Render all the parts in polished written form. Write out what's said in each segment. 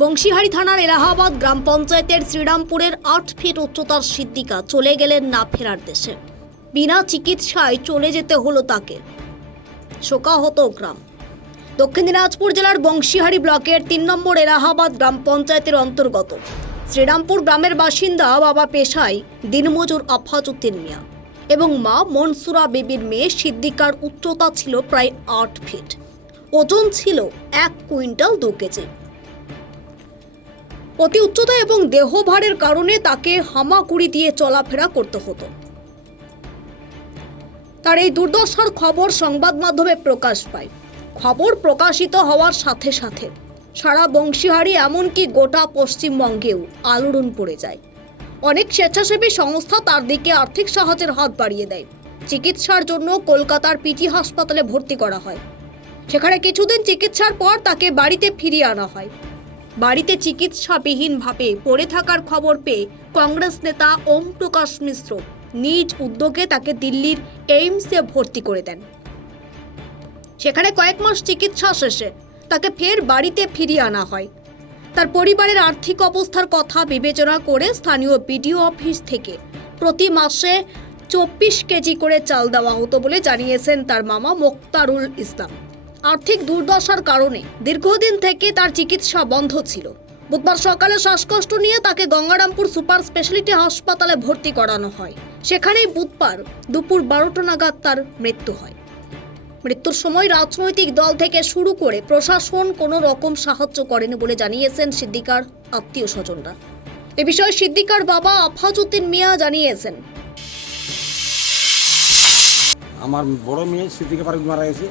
বংশীহারি থানার এলাহাবাদ গ্রাম পঞ্চায়েতের শ্রীরামপুরের ৮ ফিট উচ্চতার সিদ্দিকা চলে গেলেন না ফেরার দেশে। বিনা চিকিৎসায় চলে যেতে হলো তাকে। শোকাহত গ্রাম। দক্ষিণ দিনাজপুর জেলার বংশীহারি ব্লকের ৩ নম্বর এলাহাবাদ গ্রাম পঞ্চায়েতের অন্তর্গত শ্রীরামপুর গ্রামের বাসিন্দা বাবা পেশায় দিনমজুর আফাজউদ্দিন মিয়া এবং মা মনসুরা বিবির মেয়ে সিদ্দিকার উচ্চতা ছিল প্রায় ৮ ফিট, ওজন ছিল ১ কুইন্টাল ২ কেজি। অতি উচ্চতা এবং দেহভারের কারণে তাকে হামাগুড়ি দিয়ে চলাফেরা করতে হতো। তার এই দুর্দশার খবর সংবাদ মাধ্যমে প্রকাশ পায়। খবর প্রকাশিত হওয়ার সাথে সাথে সারা বংশীহারি এমনকি গোটা পশ্চিমবঙ্গেও আলোড়ন পড়ে যায়। অনেক স্বেচ্ছাসেবী সংস্থা তার দিকে আর্থিক সাহায্যের হাত বাড়িয়ে দেয়। চিকিৎসার জন্য কলকাতার পিটি হাসপাতালে ভর্তি করা হয়। সেখানে কিছুদিন চিকিৎসার পর তাকে বাড়িতে ফিরিয়ে আনা হয়। বাড়িতে চিকিৎসাবিহীনভাবে পড়ে থাকার খবর পেয়ে কংগ্রেস নেতা ওম প্রকাশ মিশ্র নিজ উদ্যোগে তাকে দিল্লির এইমসে ভর্তি করে দেন। সেখানে কয়েক মাস চিকিৎসা শেষে তাকে ফের বাড়িতে ফিরিয়ে আনা হয়। তার পরিবারের আর্থিক অবস্থার কথা বিবেচনা করে স্থানীয় বিডিও অফিস থেকে প্রতি মাসে ২৪ কেজি করে চাল দেওয়া হতো বলে জানিয়েছেন তার মামা মোক্তারুল ইসলাম। আর্থিক দুর্দশার কারণে দীর্ঘদিন থেকে তার চিকিৎসা বন্ধ ছিল। বুধবার সকালে শ্বাসকষ্ট নিয়ে তাকে গঙ্গারামপুর সুপার স্পেশালিটি হাসপাতালে ভর্তি করানো হয়। সেখানেই বুধবার দুপুর ১২টা নাগাদ তার মৃত্যু হয়। মৃত্যুর সময় রাজনৈতিক দল থেকে শুরু করে প্রশাসন কোনো রকম সাহায্য করেনি বলে জানিয়েছেন সিদ্দিকার আত্মীয় স্বজনরা। এ বিষয়ে সিদ্দিকার বাবা আফাজউদ্দিন মিয়া জানিয়েছেন, আমার বড় মেয়ে সিদ্দিকা পারুল মারা গেছে।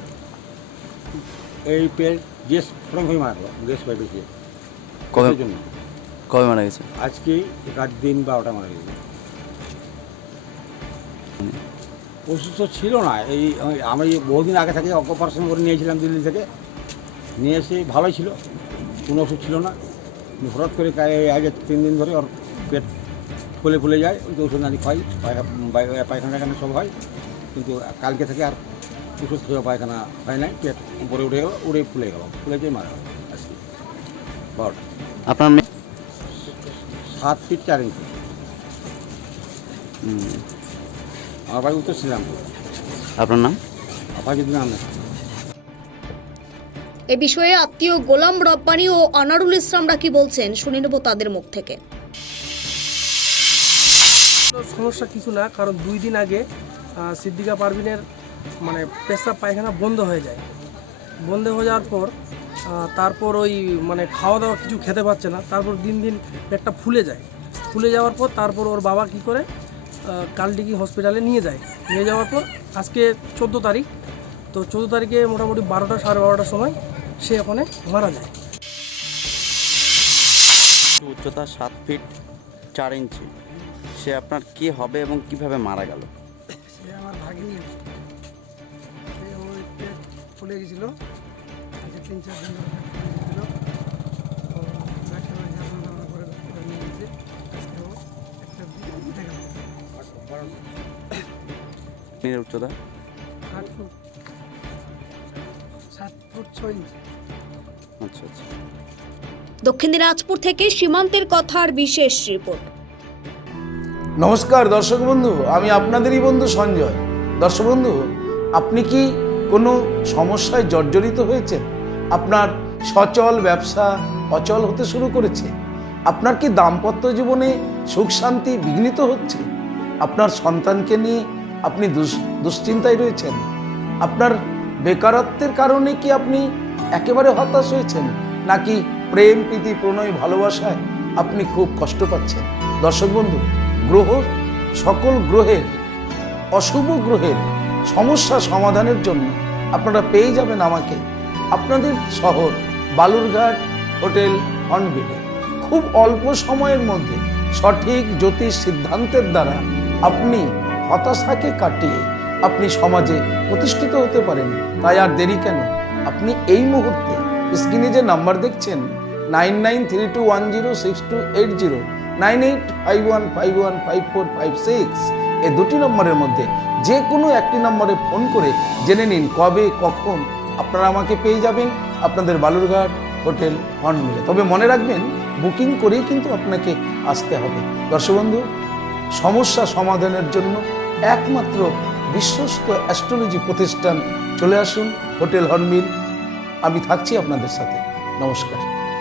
এই পেট গ্যাস ফ্রম হয়ে মারলো, গ্যাস পাইপে কবে মারা গেছে? আজকে রাত দিন ১২টা মারা গেছে। অসুস্থ ছিল না, আমি বহুদিন আগে থেকে অপারেশন করে নিয়েছিলাম দিল্লি থেকে, নিয়ে এসে ভালোই ছিল, কোনো ওষুধ ছিল না। হঠাৎ করে আগে ৩ দিন ধরে ওর পেট ফুলে ফুলে যায়, ওই ওষুধ নানি খাই, পায়খানা টায়খানা সব হয়, কিন্তু কালকে থেকে আর ওষুধ খেয়ে পায়খানা হয় নাই, পেট উপরে উঠে গেল, উড়ে ফুলে গেল, ফুলে যেয়ে মারা গেল আজকে ১২টা। আপনার মেয়ে ৭ ফিট ৪ ইঞ্চি। আমার বাড়ি উত্তর শ্রীরামপুর। আপনার নাম? আফাজউদ্দিন আহমেদ। এ বিষয়ে আত্মীয় গোলাম রব্বানী ও আনারুল ইসলামরা কি বলছেন শুনে নেব তাদের মুখ থেকে। সমস্যা কিছু না, কারণ 2 দিন আগে সিদ্দিকা পারভিনের পেশাব পায়খানা বন্ধ হয়ে যায়। বন্ধ হয়ে যাওয়ার পর তারপর ওই খাওয়া দাওয়া কিছু খেতে পারছে না। তারপর দিন দিন পেটটা ফুলে যায়। ফুলে যাওয়ার পর তারপর ওর বাবা কি করে কালডিগি হসপিটালে নিয়ে যায়। নিয়ে যাওয়ার পর আজকে 14 তারিখ, তো 14 তারিখে মোটামুটি 12টা সাড়ে 12টার সময় সে ওখানে মারা যায়। উচ্চতা 7 ফিট 4 ইঞ্চি। সে আপনার কি হবে এবং কিভাবে মারা গেল? সে আমার ভাগিনী, সে ওই পেট ফুলে গেছিল, আজকে 3-4 দিন ধরে ফুলে গেছিল। মেয়ের উচ্চতা 8 ফুট 7 ফুট 6 ইঞ্চি। আচ্ছা আচ্ছা। দক্ষিণ দিনাজপুর থেকে সীমান্তের কথার বিশেষ রিপোর্ট। নমস্কার দর্শক বন্ধু, আমি আপনাদেরই বন্ধু সঞ্জয়। দর্শক বন্ধু, আপনি কি কোনো সমস্যায় জর্জরিত হয়েছেন? আপনার সচল ব্যবসা অচল হতে শুরু করেছে? আপনার কি দাম্পত্য জীবনে সুখ শান্তি বিঘ্নিত হচ্ছে? আপনার সন্তানকে নিয়ে আপনি দুশ্চিন্তায় রয়েছেন? আপনার বেকারত্বের কারণে কি আপনি একেবারে হতাশ হয়েছেন? নাকি প্রেম প্রীতি প্রণয় ভালোবাসায় আপনি খুব কষ্ট পাচ্ছেন? দর্শক বন্ধু, সকল গ্রহের অশুভ গ্রহের সমস্যা সমাধানের জন্য আপনারা পেয়ে যাবেন আমাকে আপনাদের শহর বালুরঘাট হোটেল হর্নবিলে। খুব অল্প সময়ের মধ্যে সঠিক জ্যোতিষ সিদ্ধান্তের দ্বারা আপনি হতাশাকে কাটিয়ে আপনি সমাজে প্রতিষ্ঠিত হতে পারেন। তাই আর দেরি কেন? আপনি এই মুহূর্তে স্ক্রিনে যে নাম্বার দেখছেন 9932106280, 9851515456, এই 2টি নম্বরের মধ্যে যে কোনো একটি নম্বরে ফোন করে জেনে নিন কবে কখন আপনারা আমাকে পেয়ে যাবেন আপনাদের বালুরঘাট হোটেল হর্নমিলে। তবে মনে রাখবেন, বুকিং করেই কিন্তু আপনাকে আসতে হবে। দর্শক বন্ধু, সমস্যা সমাধানের জন্য একমাত্র বিশ্বস্ত অ্যাস্ট্রোলজি প্রতিষ্ঠান চলে আসুন হোটেল হর্নমিল। আমি থাকছি আপনাদের সাথে। নমস্কার।